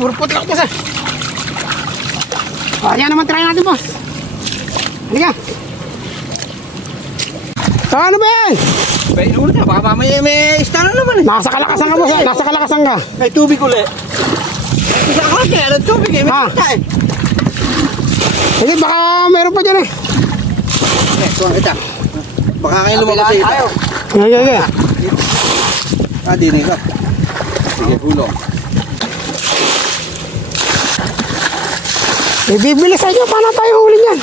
Puro putlak boss ah. O, yan naman try natin boss. Halika. Ano ba yan? May ulit na, baka mamaya may isda na naman eh. Nasa kalakasan ka boss eh, nasa kalakasan ka. May tubig ulit. Isa ka kaya, alam tubig eh, may isda eh. Sige, baka meron pa dyan eh. Tuwang kita. Baka kayo lumabas sa ito. Okay. Dinig ka. Sige, hulong. Ibibilisan nyo, paano tayo huli niyan?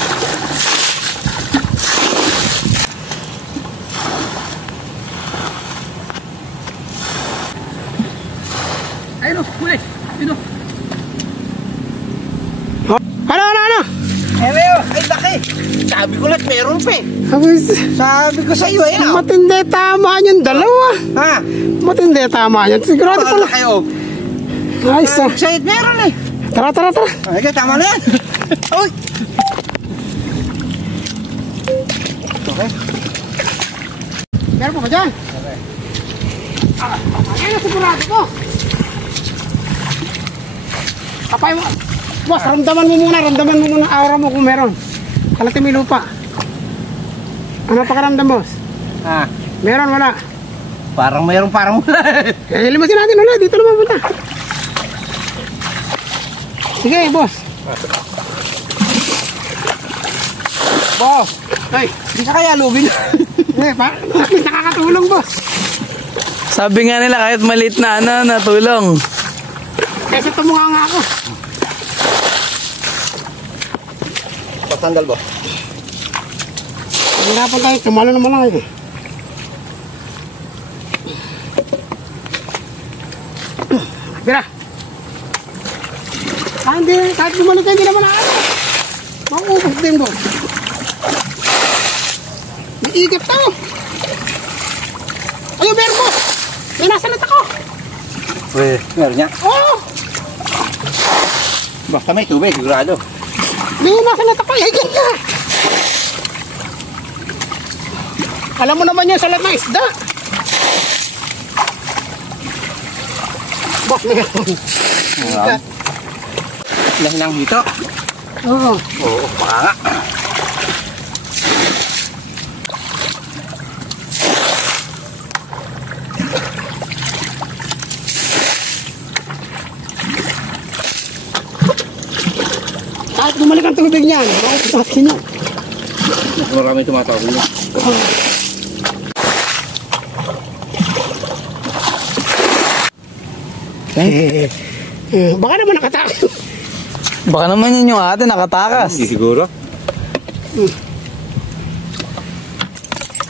Ayun o, huli. Dito. Ano? Ay laki. Sabi ko lang, meron pa eh. Sabi ko sa iyo eh. Matindi tama yan, dalawa. Ha? Matindi tama yan, sigurado pala. Kayo. Ayos ah. Excited meron eh. Tara. Okay, tama na yan. Uy. Okay. Meron pa ba dyan? Okay. Ayun, sigurado ko. Kapay mo. Boss, ramdaman mo muna aura mo kung meron. Kalati may lupa. Ano pakiramdam boss? Ha? Meron, wala? Parang mayroon, parang wala. Limasin natin ulit, dito naman punta. Sige, boss. Boss, ay, di ka kaya lubin. Nakakatulong boss. Sabi nga nila kahit maliit na natulong. Kasi tumukha nga ako. Pasandal boss. Hirapan tayo, tumalo naman lang eh. Tira. Kahit bumalik tayo, hindi naman nakakala. Maubos din boss. May igip tayo. Ayun, meron boss. May nasalit ako. Uy, meron niya. Oo. Basta may tubig, sigurado. May nasalit ako, higit ka. Alam mo naman yan, salat ng isda. Boss, meron. Higit. Lahin ang hito. Oo. Oo, baka nga. Kahit bumalik ang tubig niyan, maupos natin yan. Marami tumatawag niya. Baka naman nakatakas. Baka naman yun yung ate nakatakas. Hindi siguro.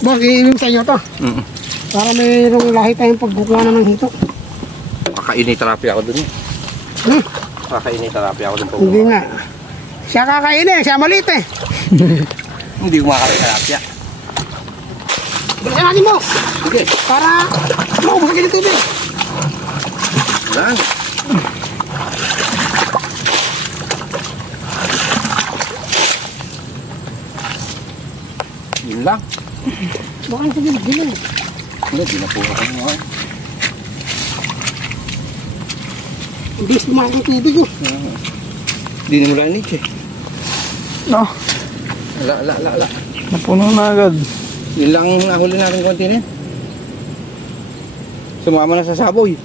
Boss, iiwim sa iyo to. Para mayroong lahi tayong pagkukuha na ng hito. Kakainay terapi ako dun eh. Kakainay terapi ako dun. Hindi nga. Siya kakainin, siya maliit eh. Hindi kumakain terapi. Bilisan natin mo. Sige. Para maubos ka ng tubig. Lang. Yun lang. Baka yung tubig, bilin. Hindi, di na po ako nga. Hindi lumakas ng tubig oh. Hindi na mula niche eh. No, Ala. napuno na agad. Yun lang nahuli natin konti na. Sumama na sa saboy.